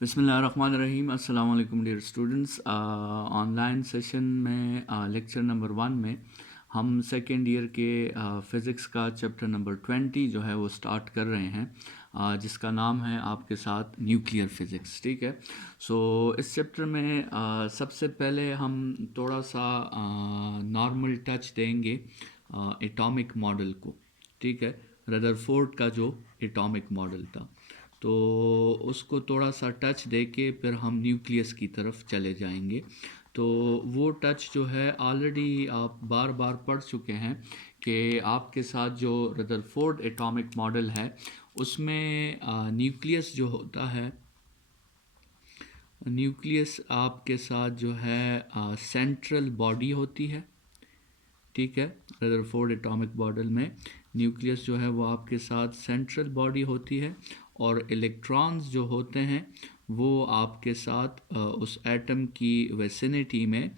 बिस्मिल्लाहिर्रहमानिर्रहीम। अस्सलाम वालेकुम डियर स्टूडेंट्स। ऑनलाइन सेशन में लेक्चर नंबर 1 में हम सेकेंड ईयर के फ़िज़िक्स का चैप्टर नंबर 20 जो है वो स्टार्ट कर रहे हैं, जिसका नाम है आपके साथ न्यूक्लियर फ़िज़िक्स। ठीक है। सो इस चैप्टर में सबसे पहले हम थोड़ा सा नॉर्मल टच देंगे एटॉमिक मॉडल को। ठीक है। रदरफोर्ड का जो एटॉमिक मॉडल था, तो उसको थोड़ा सा टच दे के फिर हम न्यूक्लियस की तरफ चले जाएंगे। तो वो टच जो है ऑलरेडी आप बार बार पढ़ चुके हैं कि आपके साथ जो रदरफोर्ड एटॉमिक मॉडल है उसमें न्यूक्लियस जो होता है, न्यूक्लियस आपके साथ जो है सेंट्रल बॉडी होती है। ठीक है। रदरफोर्ड एटॉमिक मॉडल में न्यूक्लियस जो है वो आपके साथ सेंट्रल बॉडी होती है और इलेक्ट्रॉन्स जो होते हैं वो आपके साथ उस एटम की वेसिनिटी में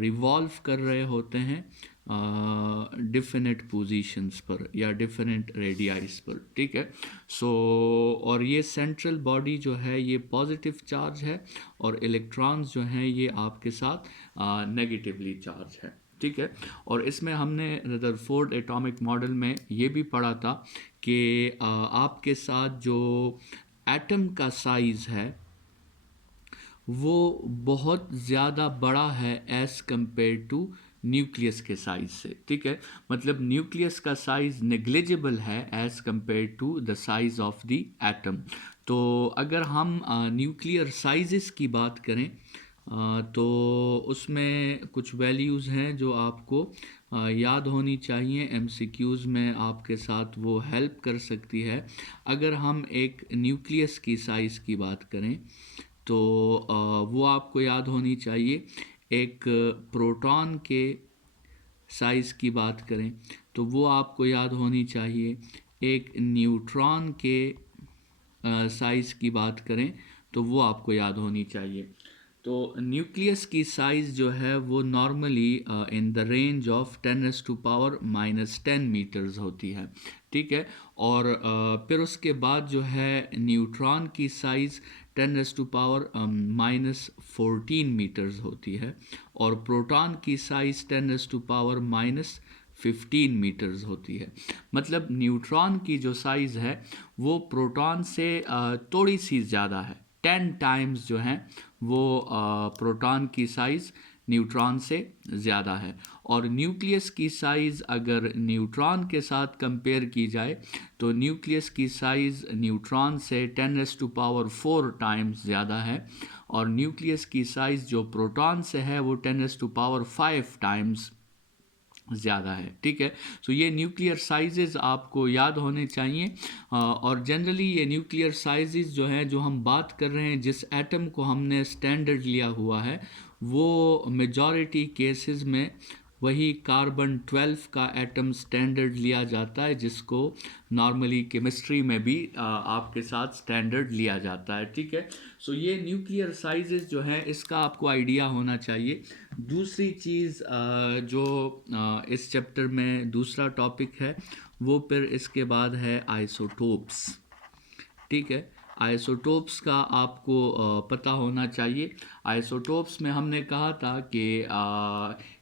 रिवॉल्व कर रहे होते हैं डिफिनेट पोजीशंस पर या डिफिनेट रेडियाइस पर। ठीक है। सो और ये सेंट्रल बॉडी जो है ये पॉजिटिव चार्ज है और इलेक्ट्रॉन्स जो हैं ये आपके साथ नेगेटिवली चार्ज है। ठीक है। और इसमें हमने रदरफोर्ड एटॉमिक मॉडल में ये भी पढ़ा था कि आपके साथ जो एटम का साइज़ है वो बहुत ज़्यादा बड़ा है एज़ कंपेयर टू न्यूक्लियस के साइज़ से। ठीक है। मतलब न्यूक्लियस का साइज़ नेग्लिजिबल है as compare to the size of the atom. तो अगर हम न्यूक्लियर साइज़ की बात करें तो उसमें कुछ वैल्यूज़ हैं जो आपको याद होनी चाहिए। एमसीक्यूज़ में आपके साथ वो हेल्प कर सकती है। अगर हम एक न्यूक्लियस की साइज़ की बात करें तो वो आपको याद होनी चाहिए। एक प्रोटॉन के साइज़ की बात करें तो वो आपको याद होनी चाहिए। एक न्यूट्रॉन के साइज़ की बात करें तो वो आपको याद होनी चाहिए। तो न्यूक्लियस की साइज़ जो है वो normally in the range of 10⁻⁻10 metres होती है। ठीक है। और फिर उसके बाद जो है न्यूट्रॉन की साइज़ 10⁻⁻14 मीटर्स होती है और प्रोटॉन की साइज़ 10⁻⁻15 मीटर्स होती है। मतलब न्यूट्रॉन की जो साइज़ है वो प्रोटॉन से थोड़ी सी ज़्यादा है। 10 टाइम्स जो है वो प्रोटॉन की साइज़ न्यूट्रॉन से ज़्यादा है। और न्यूक्लियस की साइज़ अगर न्यूट्रॉन के साथ कंपेयर की जाए तो न्यूक्लियस की साइज़ न्यूट्रॉन से 10⁻⁴ टाइम्स ज़्यादा है और न्यूक्लियस की साइज़ जो प्रोटॉन से है वो 10⁵ टाइम्स ज़्यादा है। ठीक है। तो ये न्यूक्लियर साइजेज़ आपको याद होने चाहिए। और जनरली ये न्यूक्लियर साइजेज़ जो है जो हम बात कर रहे हैं, जिस एटम को हमने स्टैंडर्ड लिया हुआ है वो मेजॉरिटी केसेस में वही कार्बन 12 का एटम स्टैंडर्ड लिया जाता है, जिसको नॉर्मली केमिस्ट्री में भी आपके साथ स्टैंडर्ड लिया जाता है। ठीक है। सो ये न्यूक्लियर साइजेस जो है इसका आपको आइडिया होना चाहिए। दूसरी चीज़ जो इस चैप्टर में दूसरा टॉपिक है वो फिर इसके बाद है आइसोटोप्स। ठीक है। आइसोटोप्स का आपको पता होना चाहिए। आइसोटोप्स में हमने कहा था कि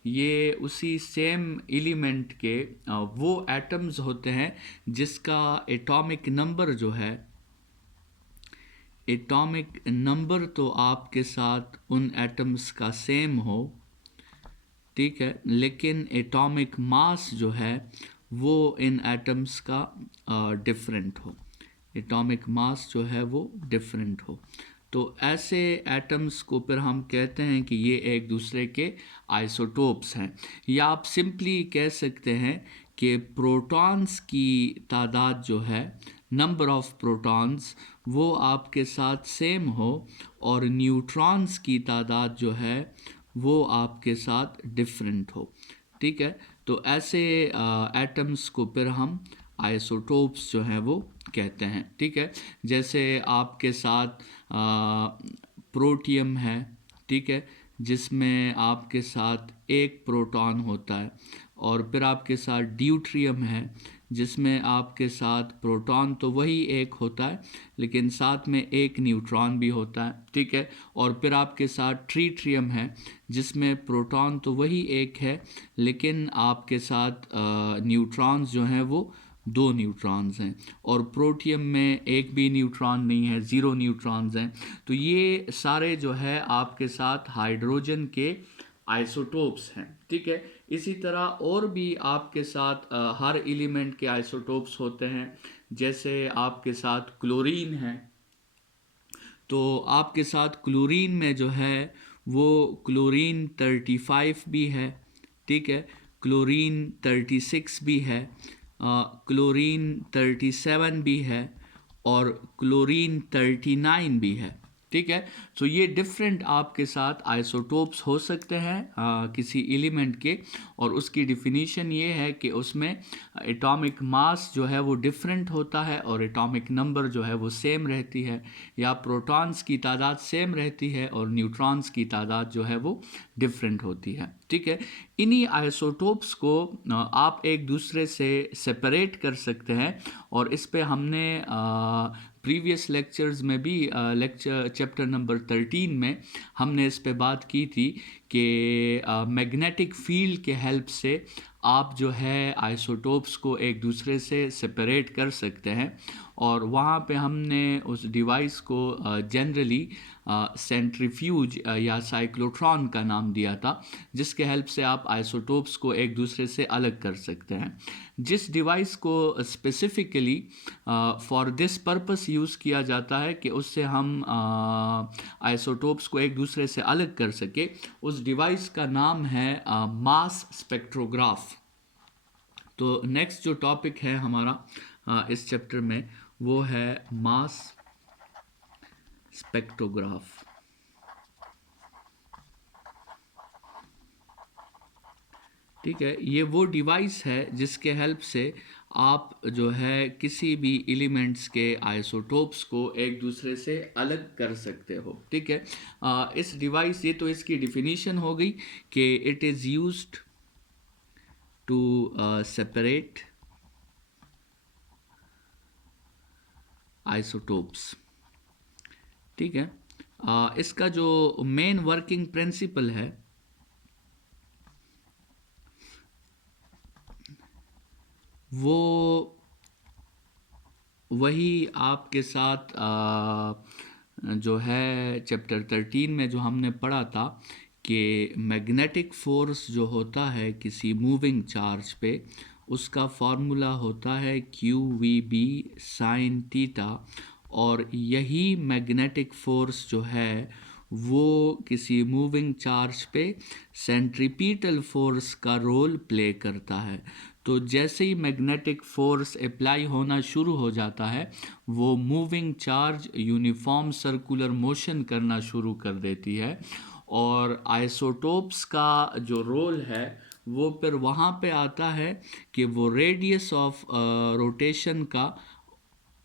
ये उसी सेम एलिमेंट के वो एटम्स होते हैं जिसका एटॉमिक नंबर जो है, एटॉमिक नंबर तो आपके साथ उन एटम्स का सेम हो। ठीक है। लेकिन एटॉमिक मास जो है वो इन एटम्स का डिफरेंट हो। एटॉमिक मास जो है वो डिफरेंट हो। तो ऐसे एटम्स को फिर हम कहते हैं कि ये एक दूसरे के आइसोटोप्स हैं। या आप सिंपली कह सकते हैं कि प्रोटॉन्स की तादाद जो है, नंबर ऑफ प्रोटॉन्स, वो आपके साथ सेम हो और न्यूट्रॉन्स की तादाद जो है वो आपके साथ डिफरेंट हो। ठीक है। तो ऐसे एटम्स को फिर हम आइसोटोप्स जो हैं वो कहते हैं। ठीक है। जैसे आपके साथ प्रोटियम है। ठीक है। जिसमें आपके साथ एक प्रोटॉन होता है और फिर आपके साथ ड्यूट्रियम है जिसमें आपके साथ प्रोटॉन तो वही एक होता है लेकिन साथ में एक न्यूट्रॉन भी होता है, ठीक है। और फिर आपके साथ ट्रीटियम है जिसमें प्रोटॉन तो वही एक है लेकिन आपके साथ न्यूट्रॉन्स जो हैं वो 2 न्यूट्रॉन्स हैं, और प्रोटियम में एक भी न्यूट्रॉन नहीं है, 0 न्यूट्रॉन्स हैं। तो ये सारे जो है आपके साथ हाइड्रोजन के आइसोटोप्स हैं, ठीक है। इसी तरह और भी आपके साथ हर एलिमेंट के आइसोटोप्स होते हैं। जैसे आपके साथ क्लोरीन है, तो आपके साथ क्लोरीन में जो है वो क्लोरीन 35 भी है, ठीक है। क्लोरीन 36 भी है, क्लोरीन 37 भी है, और क्लोरीन 39 भी है, ठीक है। सो ये डिफरेंट आपके साथ आइसोटोप्स हो सकते हैं किसी एलिमेंट के, और उसकी डिफिनीशन ये है कि उसमें एटॉमिक मास जो है वो डिफरेंट होता है और एटॉमिक नंबर जो है वो सेम रहती है, या प्रोटॉन्स की तादाद सेम रहती है और न्यूट्रॉन्स की तादाद जो है वो डिफरेंट होती है, ठीक है। इन्हीं आइसोटोप्स को आप एक दूसरे से सेपरेट कर सकते हैं, और इस पे हमने प्रीवियस लेक्चर्स में भी लेक्चर चैप्टर नंबर 13 में हमने इस पे बात की थी कि मैग्नेटिक फील्ड के हेल्प से आप जो है आइसोटोप्स को एक दूसरे से सेपरेट कर सकते हैं, और वहाँ पे हमने उस डिवाइस को जनरली सेंट्रीफ्यूज या साइक्लोट्रॉन का नाम दिया था, जिसके हेल्प से आप आइसोटोप्स को एक दूसरे से अलग कर सकते हैं। जिस डिवाइस को specifically for this purpose use किया जाता है कि उससे हम आइसोटोप्स को एक दूसरे से अलग कर सके, उस डिवाइस का नाम है मास स्पेक्ट्रोग्राफ। तो नेक्स्ट जो टॉपिक है हमारा इस चैप्टर में वो है मास स्पेक्ट्रोग्राफ, ठीक है। ये वो डिवाइस है जिसके हेल्प से आप जो है किसी भी एलिमेंट्स के आइसोटोप्स को एक दूसरे से अलग कर सकते हो, ठीक है। इस डिवाइस, ये तो इसकी डिफिनीशन हो गई कि it is used to separate isotopes, ठीक है। इसका जो मेन वर्किंग प्रिंसिपल है वो वही आपके साथ जो है चैप्टर 13 में जो हमने पढ़ा था कि मैग्नेटिक फोर्स जो होता है किसी मूविंग चार्ज पे, उसका फार्मूला होता है QVB साइन थीटा, और यही मैग्नेटिक फोर्स जो है वो किसी मूविंग चार्ज पे सेंट्रीपिटल फोर्स का रोल प्ले करता है। तो जैसे ही मैग्नेटिक फोर्स अप्लाई होना शुरू हो जाता है, वो moving charge uniform circular motion करना शुरू कर देती है, और आइसोटोप्स का जो रोल है वो फिर वहाँ पे आता है कि वो रेडियस ऑफ रोटेशन का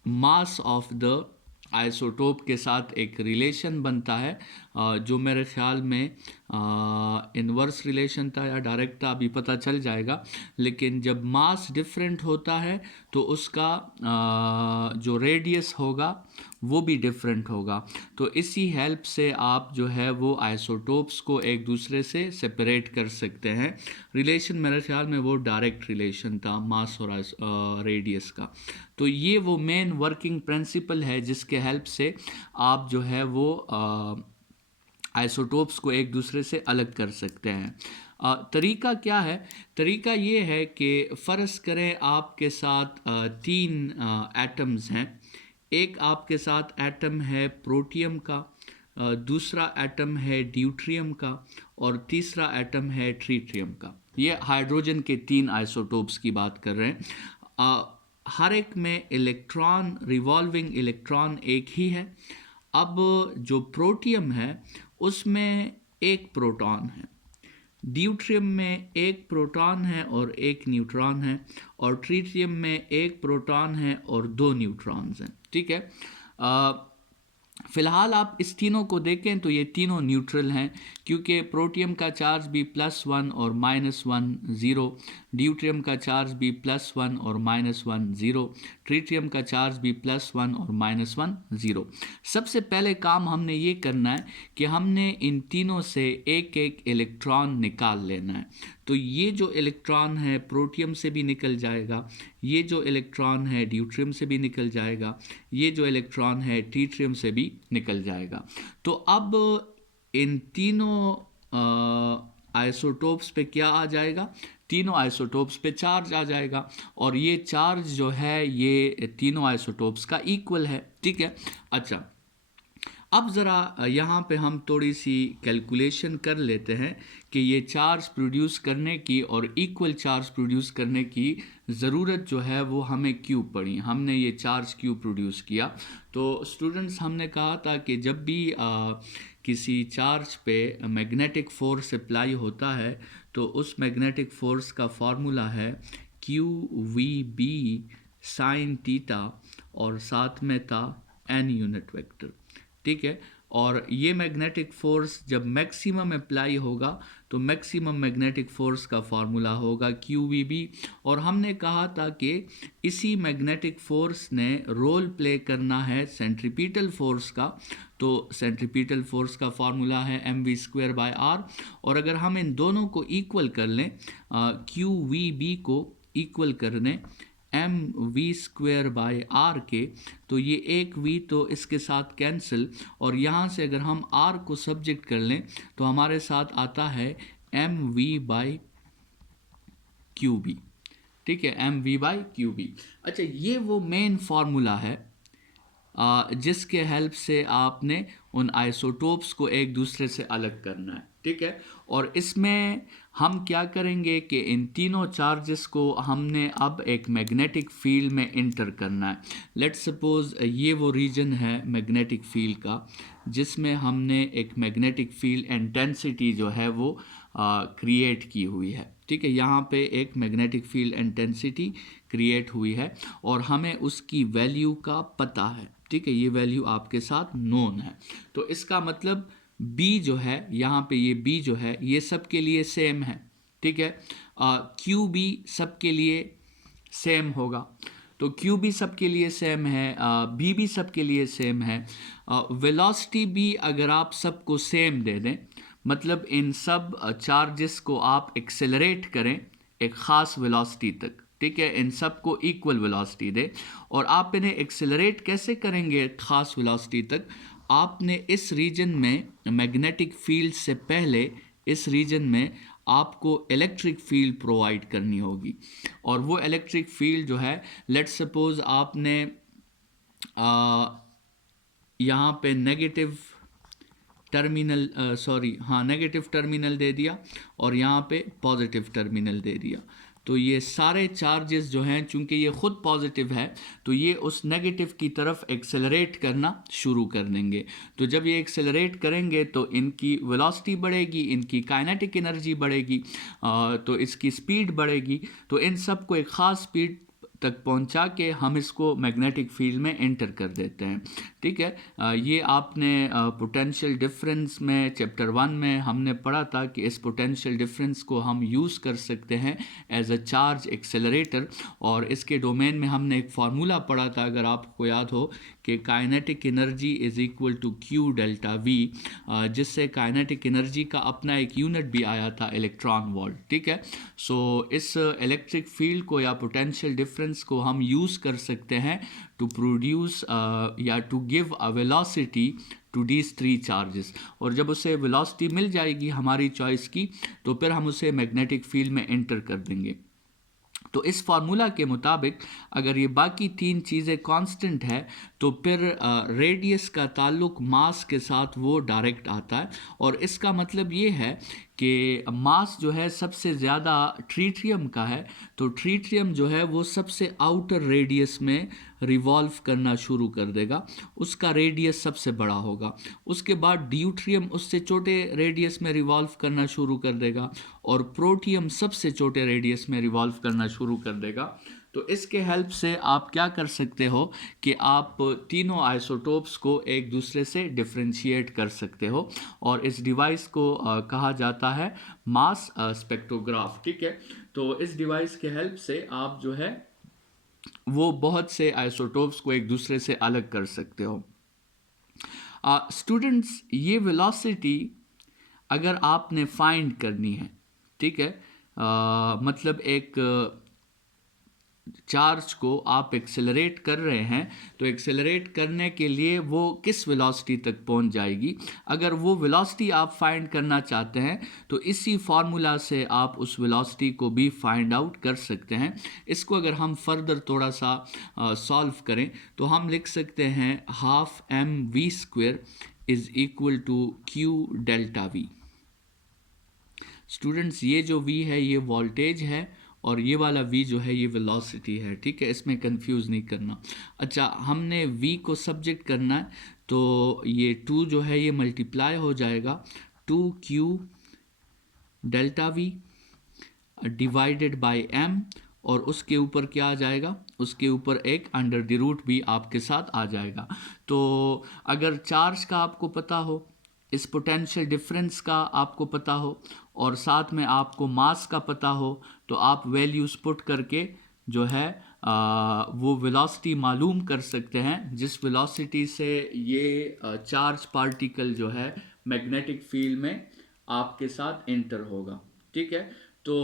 मास ऑफ द आइसोटोप के साथ एक रिलेशन बनता है, जो मेरे ख्याल में इनवर्स रिलेशन था या डायरेक्ट था, अभी पता चल जाएगा। लेकिन जब मास डिफरेंट होता है तो उसका जो रेडियस होगा वो भी डिफरेंट होगा। तो इसी हेल्प से आप जो है वो आइसोटोप्स को एक दूसरे से सेपरेट कर सकते हैं। रिलेशन मेरे ख्याल में वो डायरेक्ट रिलेशन था मास और रेडियस का। तो ये वो मेन वर्किंग प्रिंसिपल है जिसके हेल्प से आप जो है वो आइसोटोप्स को एक दूसरे से अलग कर सकते हैं। तरीका क्या है? तरीका ये है कि फ़र्ज़ करें आपके साथ 3 एटम्स हैं। एक आपके साथ एटम है प्रोटियम का, दूसरा एटम है ड्यूट्रियम का, और तीसरा एटम है ट्रीटियम का। ये हाइड्रोजन के 3 आइसोटोप्स की बात कर रहे हैं। हर एक में इलेक्ट्रॉन, रिवॉल्विंग इलेक्ट्रॉन एक ही है। अब जो प्रोटियम है उसमें एक प्रोटॉन है, ड्यूट्रियम में एक प्रोटॉन है और एक न्यूट्रॉन है, और ट्रीटियम में एक प्रोटॉन है और 2 न्यूट्रॉन्स हैं, ठीक है। फ़िलहाल आप इस तीनों को देखें तो ये तीनों न्यूट्रल हैं, क्योंकि प्रोटियम का चार्ज भी +1 और -1 0, ड्यूट्रियम का चार्ज भी +1 और -1 0, ट्रिटियम का चार्ज भी +1 और -1 0। सबसे पहले काम हमने ये करना है कि हमने इन तीनों से एक एक इलेक्ट्रॉन निकाल लेना है। तो ये जो इलेक्ट्रॉन है प्रोटियम से भी निकल जाएगा, ये जो इलेक्ट्रॉन है ड्यूट्रियम से भी निकल जाएगा, ये जो इलेक्ट्रॉन है ट्रिटियम से भी निकल जाएगा। तो अब इन तीनों आइसोटोप्स पे क्या आ जाएगा, तीनों आइसोटोप्स पे चार्ज आ जाएगा, और ये चार्ज जो है ये तीनों आइसोटोप्स का इक्वल है। ठीक है। अच्छा, अब ज़रा यहाँ पे हम थोड़ी सी कैलकुलेशन कर लेते हैं कि ये चार्ज प्रोड्यूस करने की और इक्वल चार्ज प्रोड्यूस करने की ज़रूरत जो है वो हमें क्यों पड़ी, हमने ये चार्ज क्यों प्रोड्यूस किया। तो स्टूडेंट्स, हमने कहा था कि जब भी किसी चार्ज पे मैग्नेटिक फोर्स अप्लाई होता है तो उस मैग्नेटिक फोर्स का फार्मूला है QVB साइन थीटा और साथ में था n यूनिट वेक्टर। ठीक है। और ये मैग्नेटिक फोर्स जब मैक्सिमम अप्लाई होगा तो मैक्सिमम मैग्नेटिक फोर्स का फार्मूला होगा QVB। और हमने कहा था कि इसी मैग्नेटिक फोर्स ने रोल प्ले करना है सेंट्रीपिटल फोर्स का, तो सेंट्रीपिटल फोर्स का फार्मूला है mv²/r। और अगर हम इन दोनों को इक्वल कर लें, QVB को इक्वल कर लें mv²/r के, तो ये एक v तो इसके साथ कैंसिल, और यहाँ से अगर हम r को सब्जेक्ट कर लें तो हमारे साथ आता है mv/qb। ठीक है, mv/qb। अच्छा, ये वो मेन फार्मूला है जिसके हेल्प से आपने उन आइसोटोप्स को एक दूसरे से अलग करना है। ठीक है। और इसमें हम क्या करेंगे कि इन तीनों चार्जेस को हमने अब एक मैग्नेटिक फील्ड में इंटर करना है। लेट्स सपोज ये वो रीजन है मैग्नेटिक फील्ड का जिसमें हमने एक मैग्नेटिक फील्ड इंटेंसिटी जो है वो क्रिएट की हुई है। ठीक है, यहाँ पे एक मैग्नेटिक फील्ड इंटेंसिटी क्रिएट हुई है और हमें उसकी वैल्यू का पता है। ठीक है, ये वैल्यू आपके साथ नोन है। तो इसका मतलब B जो है यहाँ पे, ये B जो है ये सब के लिए सेम है। ठीक है, QB सब के लिए सेम होगा, तो QB सब के लिए सेम है, B भी सब के लिए सेम है। वेलोसिटी भी अगर आप सबको सेम दे दें, मतलब इन सब चार्जेस को आप एक्सेलरेट करें एक ख़ास वेलोसिटी तक, ठीक है, इन सब को इक्वल वेलोसिटी दे, और आप इन्हें एक्सेलरेट कैसे करेंगे ख़ास वेलोसिटी तक, आपने इस रीजन में मैग्नेटिक फील्ड से पहले इस रीजन में आपको इलेक्ट्रिक फील्ड प्रोवाइड करनी होगी। और वो इलेक्ट्रिक फील्ड जो है, लेट्स सपोज आपने यहाँ पे नेगेटिव टर्मिनल दे दिया और यहाँ पे पॉजिटिव टर्मिनल दे दिया, तो ये सारे चार्जेस जो हैं, चूंकि ये खुद पॉजिटिव है तो ये उस नेगेटिव की तरफ एक्सेलरेट करना शुरू कर देंगे। तो जब ये एक्सेलरेट करेंगे तो इनकी वेलोसिटी बढ़ेगी, इनकी काइनेटिक एनर्जी बढ़ेगी, तो इसकी स्पीड बढ़ेगी, तो इन सब को एक ख़ास स्पीड तक पहुंचा के हम इसको मैग्नेटिक फील्ड में एंटर कर देते हैं। ठीक है, ये आपने पोटेंशियल डिफरेंस में चैप्टर 1 में हमने पढ़ा था कि इस पोटेंशियल डिफरेंस को हम यूज़ कर सकते हैं एज अ चार्ज एक्सेलरेटर, और इसके डोमेन में हमने एक फार्मूला पढ़ा था, अगर आपको याद हो, कि kinetic energy is equal to Q delta V, जिससे काइनेटिक एनर्जी का अपना एक यूनिट भी आया था इलेक्ट्रॉन वोल्ट। ठीक है, सो इस इलेक्ट्रिक फील्ड को या पोटेंशियल डिफरेंस को हम यूज़ कर सकते हैं टू प्रोड्यूस या to give a velocity to these 3 charges, और जब उसे वेलोसिटी मिल जाएगी हमारी चॉइस की, तो फिर हम उसे मैग्नेटिक फील्ड में एंटर कर देंगे। तो इस फार्मूला के मुताबिक अगर ये बाकी 3 चीज़ें कांस्टेंट है तो फिर रेडियस का ताल्लुक मास के साथ वो डायरेक्ट आता है, और इसका मतलब ये है कि मास जो है सबसे ज़्यादा ट्रिटियम का है, तो ट्रिटियम जो है वो सबसे आउटर रेडियस में रिवॉल्व करना शुरू कर देगा, उसका रेडियस सबसे बड़ा होगा। उसके बाद ड्यूट्रियम उससे छोटे रेडियस में रिवॉल्व करना शुरू कर देगा, और प्रोटियम सबसे छोटे रेडियस में रिवॉल्व करना शुरू कर देगा। तो इसके हेल्प से आप क्या कर सकते हो कि आप तीनों आइसोटोप्स को एक दूसरे से डिफरेंशिएट कर सकते हो, और इस डिवाइस को कहा जाता है मास स्पेक्ट्रोग्राफ। ठीक है, तो इस डिवाइस के हेल्प से आप जो है वो बहुत से आइसोटोप्स को एक दूसरे से अलग कर सकते हो। स्टूडेंट्स, ये वेलोसिटी अगर आपने फाइंड करनी है, ठीक है, मतलब एक चार्ज को आप एक्सेलरेट कर रहे हैं, तो एक्सेलरेट करने के लिए वो किस वेलोसिटी तक पहुंच जाएगी, अगर वो वेलोसिटी आप फाइंड करना चाहते हैं तो इसी फार्मूला से आप उस वेलोसिटी को भी फाइंड आउट कर सकते हैं। इसको अगर हम फर्दर थोड़ा सा सॉल्व करें तो हम लिख सकते हैं half M V square is equal to Q delta V. Students, ये जो v है ये वोल्टेज है और ये वाला v जो है ये वेलोसिटी है। ठीक है, इसमें कंफ्यूज नहीं करना। अच्छा, हमने v को सब्जेक्ट करना है, तो ये 2 जो है ये मल्टीप्लाई हो जाएगा 2q delta v divided by m, और उसके ऊपर क्या आ जाएगा, उसके ऊपर एक अंडर द रूट भी आपके साथ आ जाएगा। तो अगर चार्ज का आपको पता हो, इस पोटेंशियल डिफरेंस का आपको पता हो, और साथ में आपको मास का पता हो, तो आप वैल्यूज पुट करके जो है वो वेलोसिटी मालूम कर सकते हैं, जिस वेलोसिटी से ये चार्ज पार्टिकल जो है मैग्नेटिक फील्ड में आपके साथ एंटर होगा। ठीक है, तो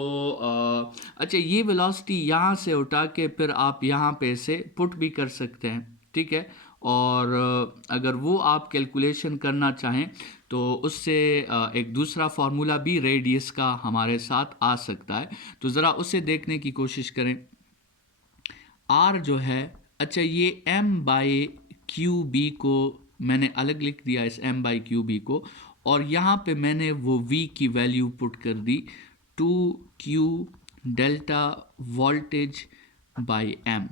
अच्छा, ये वेलोसिटी यहाँ से उठा के फिर आप यहाँ पे से पुट भी कर सकते हैं। ठीक है, और अगर वो आप कैलकुलेशन करना चाहें तो उससे एक दूसरा फार्मूला भी रेडियस का हमारे साथ आ सकता है, तो ज़रा उसे देखने की कोशिश करें। आर जो है, अच्छा ये एम बाई क्यू बी को मैंने अलग लिख दिया, इस एम बाई क्यू बी को, और यहाँ पे मैंने वो वी की वैल्यू पुट कर दी 2q delta voltage by M.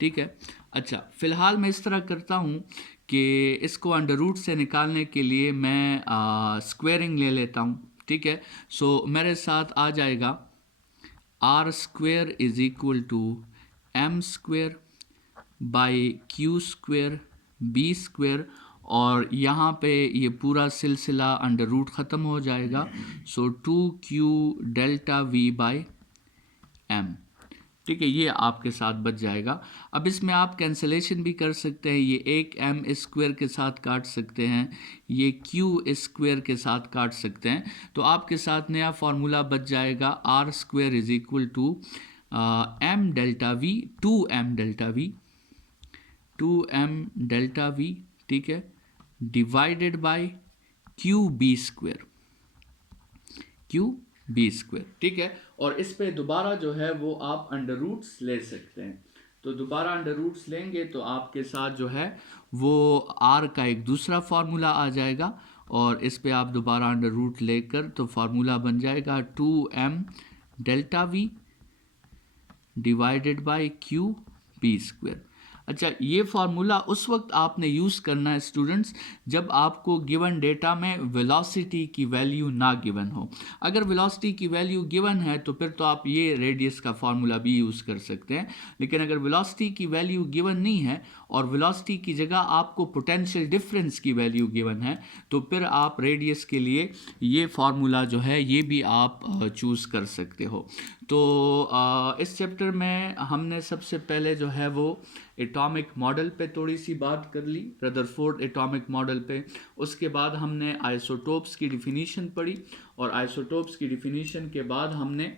ठीक है, अच्छा फ़िलहाल मैं इस तरह करता हूँ कि इसको अंडर रूट से निकालने के लिए मैं स्क्वेयरिंग ले लेता हूँ। ठीक है, सो मेरे साथ आ जाएगा R square is equal to M square by Q square B square, और यहाँ पे ये पूरा सिलसिला अंडर रूट ख़त्म हो जाएगा, so 2q delta V by M. ठीक है, ये आपके साथ बच जाएगा। अब इसमें आप कैंसलेशन भी कर सकते हैं, ये एक एम स्क्वेयर के साथ काट सकते हैं, ये क्यू स्क्वेयर के साथ काट सकते हैं, तो आपके साथ नया फार्मूला बच जाएगा R square is equal to M delta V, 2m delta V, 2m delta V, ठीक है, divided by Q B square, Q B square. ठीक है, और इस पे दोबारा जो है वो आप अंडर रूट्स ले सकते हैं, तो दोबारा अंडर रूट्स लेंगे तो आपके साथ जो है वो आर का एक दूसरा फार्मूला आ जाएगा, और इस पे आप दोबारा अंडर रूट लेकर तो फार्मूला बन जाएगा 2m delta V divided by Q B square. अच्छा, ये फार्मूला उस वक्त आपने यूज़ करना है स्टूडेंट्स जब आपको गिवन डेटा में वेलोसिटी की वैल्यू ना गिवन हो। अगर वेलोसिटी की वैल्यू गिवन है तो फिर तो आप ये रेडियस का फार्मूला भी यूज़ कर सकते हैं, लेकिन अगर वेलोसिटी की वैल्यू गिवन नहीं है और वेलोसिटी की जगह आपको पोटेंशियल डिफरेंस की वैल्यू गिवन है, तो फिर आप रेडियस के लिए ये फार्मूला जो है ये भी आप चूज़ कर सकते हो। तो इस चैप्टर में हमने सबसे पहले जो है वो एटॉमिक मॉडल पे थोड़ी सी बात कर ली, रदरफोर्ड एटॉमिक मॉडल पे। उसके बाद हमने आइसोटोप्स की डिफिनीशन पढ़ी, और आइसोटोप्स की डिफिनीशन के बाद हमने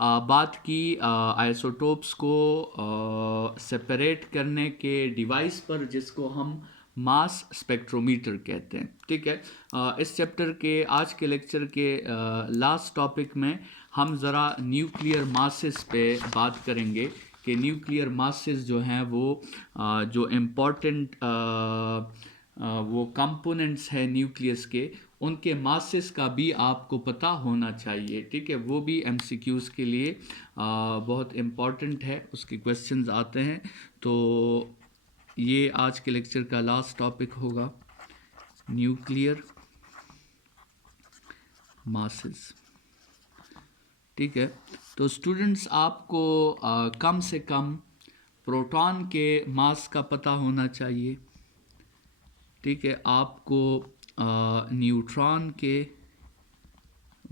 बात की आइसोटोप्स को सेपरेट करने के डिवाइस पर, जिसको हम मास स्पेक्ट्रोमीटर कहते हैं। ठीक है, इस चैप्टर के आज के लेक्चर के लास्ट टॉपिक में हम ज़रा न्यूक्लियर मासेस पे बात करेंगे कि न्यूक्लियर मासेस जो हैं वो जो इम्पोर्टेंट वो कंपोनेंट्स हैं न्यूक्लियस के, उनके मासेस का भी आपको पता होना चाहिए। ठीक है, वो भी एमसीक्यूज़ के लिए बहुत इम्पॉर्टेंट है, उसके क्वेश्चंस आते हैं। तो ये आज के लेक्चर का लास्ट टॉपिक होगा, न्यूक्लियर मासेस। ठीक है, तो स्टूडेंट्स आपको कम से कम प्रोटॉन के मास का पता होना चाहिए, ठीक है। आपको न्यूट्रॉन के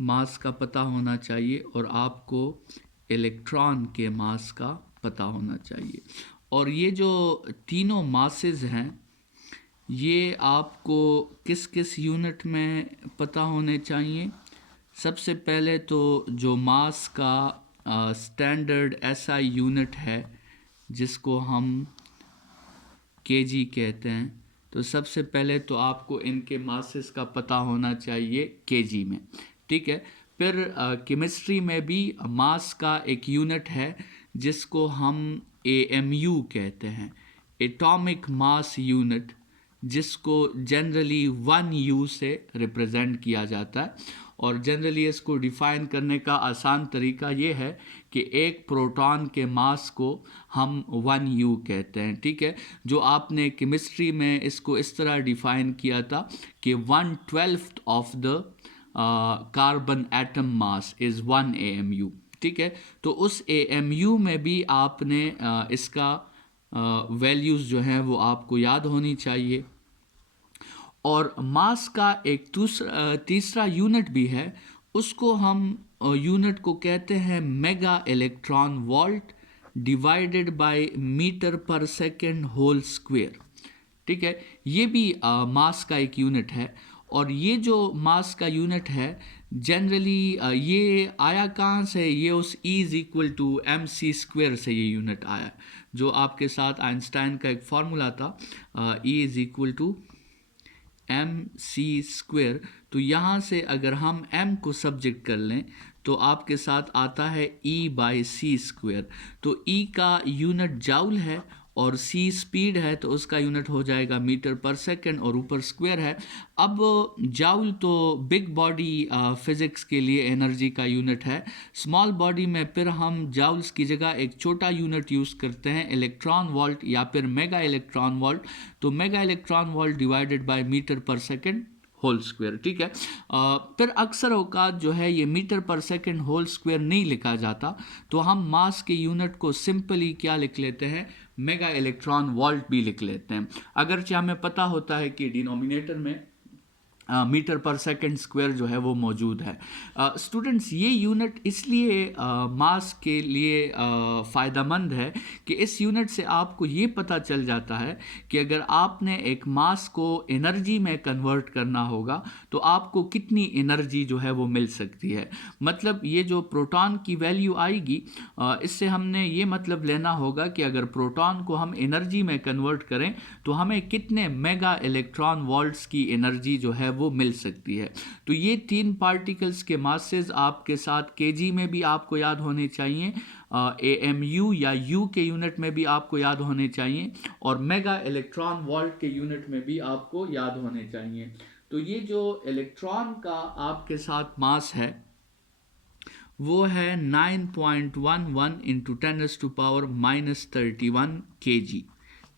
मास का पता होना चाहिए और आपको इलेक्ट्रॉन के मास का पता होना चाहिए। और ये जो तीनों मासेस हैं ये आपको किस किस यूनिट में पता होने चाहिए। सबसे पहले तो जो मास का स्टैंडर्ड एसआई यूनिट है जिसको हम केजी कहते हैं, तो सबसे पहले तो आपको इनके मासेस का पता होना चाहिए केजी में, ठीक है। फिर केमिस्ट्री में भी मास का एक यूनिट है जिसको हम एएमयू कहते हैं, एटॉमिक मास यूनिट, जिसको जनरली 1U से रिप्रेजेंट किया जाता है। और जनरली इसको डिफ़ाइन करने का आसान तरीका ये है कि एक प्रोटॉन के मास को हम 1U कहते हैं, ठीक है। जो आपने केमिस्ट्री में इसको इस तरह डिफ़ाइन किया था कि 1/12 of the carbon atom mass is 1 AMU, ठीक है। तो उस AMU में भी आपने इसका वैल्यूज़ जो हैं वो आपको याद होनी चाहिए। और मास का एक तीसरा यूनिट भी है, उसको हम यूनिट को कहते हैं mega electron volt divided by metre per second whole square, ठीक है। ये भी मास का एक यूनिट है। और ये जो मास का यूनिट है जनरली ये आया कहाँ से, ये उस E=mc² से ये यूनिट आया, जो आपके साथ आइंस्टाइन का एक फार्मूला था E=mc²। तो यहाँ से अगर हम m को सब्जेक्ट कर लें तो आपके साथ आता है E/c²। तो E का यूनिट जाउल है और c स्पीड है तो उसका यूनिट हो जाएगा मीटर पर सेकंड और ऊपर स्क्वायर है। अब जाउल तो बिग बॉडी फिज़िक्स के लिए एनर्जी का यूनिट है। स्मॉल बॉडी में फिर हम जाउल्स की जगह एक छोटा यूनिट यूज़ करते हैं, इलेक्ट्रॉन वोल्ट या फिर मेगा इलेक्ट्रॉन वोल्ट। तो mega electron volt divided by metre per second whole square, ठीक है। फिर अक्सर औकात जो है ये metre per second whole square नहीं लिखा जाता, तो हम मास के यूनिट को सिंपली क्या लिख लेते हैं, मेगा इलेक्ट्रॉन वोल्ट भी लिख लेते हैं। अगरचे हमें पता होता है कि डिनोमिनेटर में मीटर पर सेकंड स्क्वायर जो है वो मौजूद है। स्टूडेंट्स ये यूनिट इसलिए मास के लिए फ़ायदेमंद है कि इस यूनिट से आपको ये पता चल जाता है कि अगर आपने एक मास को एनर्जी में कन्वर्ट करना होगा तो आपको कितनी एनर्जी जो है वो मिल सकती है। मतलब ये जो प्रोटॉन की वैल्यू आएगी इससे हमने ये मतलब लेना होगा कि अगर प्रोटॉन को हम एनर्जी में कन्वर्ट करें तो हमें कितने मेगा इलेक्ट्रॉन वोल्ट्स की एनर्जी जो है वो मिल सकती है। तो ये तीन पार्टिकल्स के मासेस आपके साथ केजी में भी आपको याद होने चाहिए, AMU या U के यूनिट में भी आपको याद होने चाहिए और मेगा इलेक्ट्रॉन वोल्ट के यूनिट में भी आपको याद होने चाहिए। तो ये जो इलेक्ट्रॉन का आपके साथ मास है वो है 9.11 इंटू 10⁻⁻31 kg,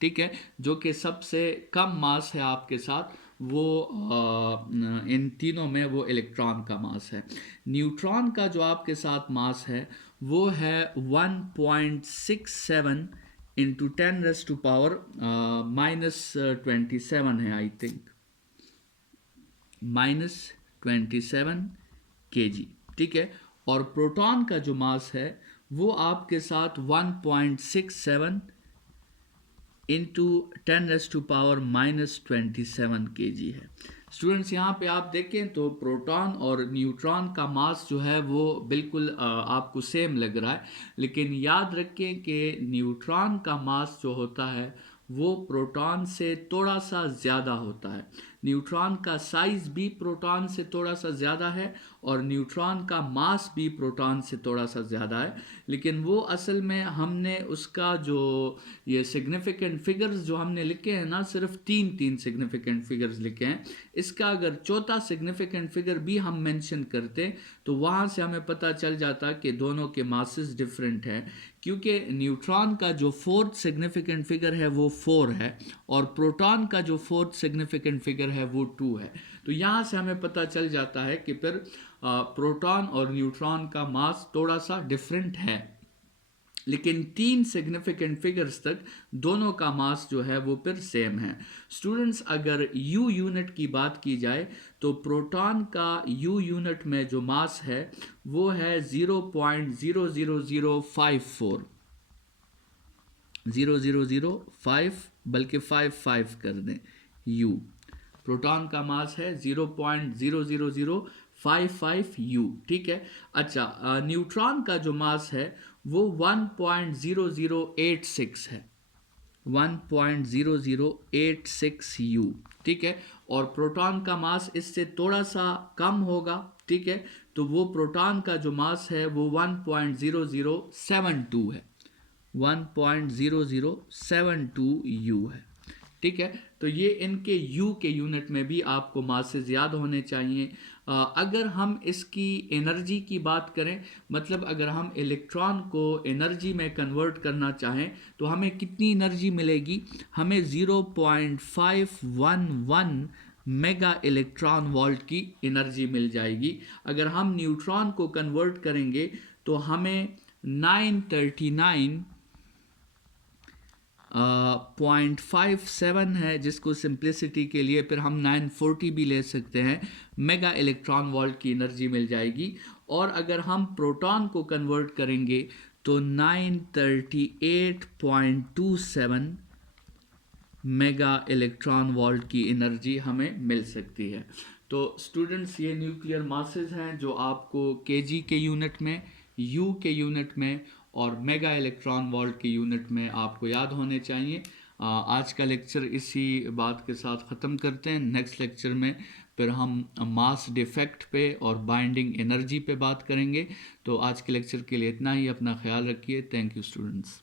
ठीक है। जो कि सबसे कम मास है आपके साथ, वो इन तीनों में वो इलेक्ट्रॉन का मास है। न्यूट्रॉन का जो आपके साथ मास है वो है 1.67 इंटू 10⁻⁻27 है, आई थिंक -27 kg, ठीक है। और प्रोटॉन का जो मास है वो आपके साथ 1.67 इंटू 10⁻⁻27 kg है। स्टूडेंट्स यहाँ पे आप देखें तो प्रोटॉन और न्यूट्रॉन का मास जो है वो बिल्कुल आपको सेम लग रहा है, लेकिन याद रखें कि न्यूट्रॉन का मास जो होता है वो प्रोटॉन से थोड़ा सा ज़्यादा होता है। न्यूट्रॉन का साइज़ भी प्रोटॉन से थोड़ा सा ज़्यादा है और न्यूट्रॉन का मास भी प्रोटॉन से थोड़ा सा ज़्यादा है, लेकिन वो असल में हमने उसका जो ये सिग्निफिकेंट फिगर्स जो हमने लिखे हैं ना, सिर्फ तीन सिग्निफिकेंट फिगर्स लिखे हैं। इसका अगर चौथा सिग्निफिकेंट फिगर भी हम मेंशन करते तो वहाँ से हमें पता चल जाता कि दोनों के मासेस डिफरेंट हैं, क्योंकि न्यूट्रॉन का जो फोर्थ सिग्निफिकेंट फिगर है वो 4 है और प्रोटॉन का जो फोर्थ सिग्निफिकेंट फिगर है वो 2 है। तो यहाँ से हमें पता चल जाता है कि फिर प्रोटॉन और न्यूट्रॉन का मास थोड़ा सा डिफरेंट है, लेकिन 3 सिग्निफिकेंट फिगर्स तक दोनों का मास जो है वो फिर सेम है। स्टूडेंट्स, अगर यू यूनिट की बात की जाए तो प्रोटॉन का यू यूनिट में जो मास है वो है 0.00054, 0.005, बल्कि 55 कर दें। यू प्रोटॉन का मास है 0.00055 यू, ठीक है। अच्छा, न्यूट्रॉन का जो मास है वो 1.0086 है, 1.0086 यू, ठीक है। और प्रोटॉन का मास इससे थोड़ा सा कम होगा, ठीक है। तो वो प्रोटॉन का जो मास है वो 1.0072 है, 1.0072 यू है, ठीक है। तो ये इनके यू के यूनिट में भी आपको मासेस याद होने चाहिए। अगर हम इसकी एनर्जी की बात करें, मतलब अगर हम इलेक्ट्रॉन को एनर्जी में कन्वर्ट करना चाहें तो हमें कितनी एनर्जी मिलेगी? हमें 0.511 मेगा इलेक्ट्रॉन वोल्ट की एनर्जी मिल जाएगी। अगर हम न्यूट्रॉन को कन्वर्ट करेंगे तो हमें 939.57 है, जिसको सिंप्लिसिटी के लिए फिर हम 940 भी ले सकते हैं, मेगा इलेक्ट्रॉन वोल्ट की एनर्जी मिल जाएगी। और अगर हम प्रोटॉन को कन्वर्ट करेंगे तो 938.27 मेगा इलेक्ट्रॉन वोल्ट की एनर्जी हमें मिल सकती है। तो स्टूडेंट्स, ये न्यूक्लियर मासेस हैं जो आपको केजी के यूनिट में, यू के यूनिट में और मेगा इलेक्ट्रॉन वोल्ट के यूनिट में आपको याद होने चाहिए। आज का लेक्चर इसी बात के साथ ख़त्म करते हैं। नेक्स्ट लेक्चर में फिर हम मास डिफेक्ट पे और बाइंडिंग एनर्जी पे बात करेंगे। तो आज के लेक्चर के लिए इतना ही। अपना ख्याल रखिए। Thank you students.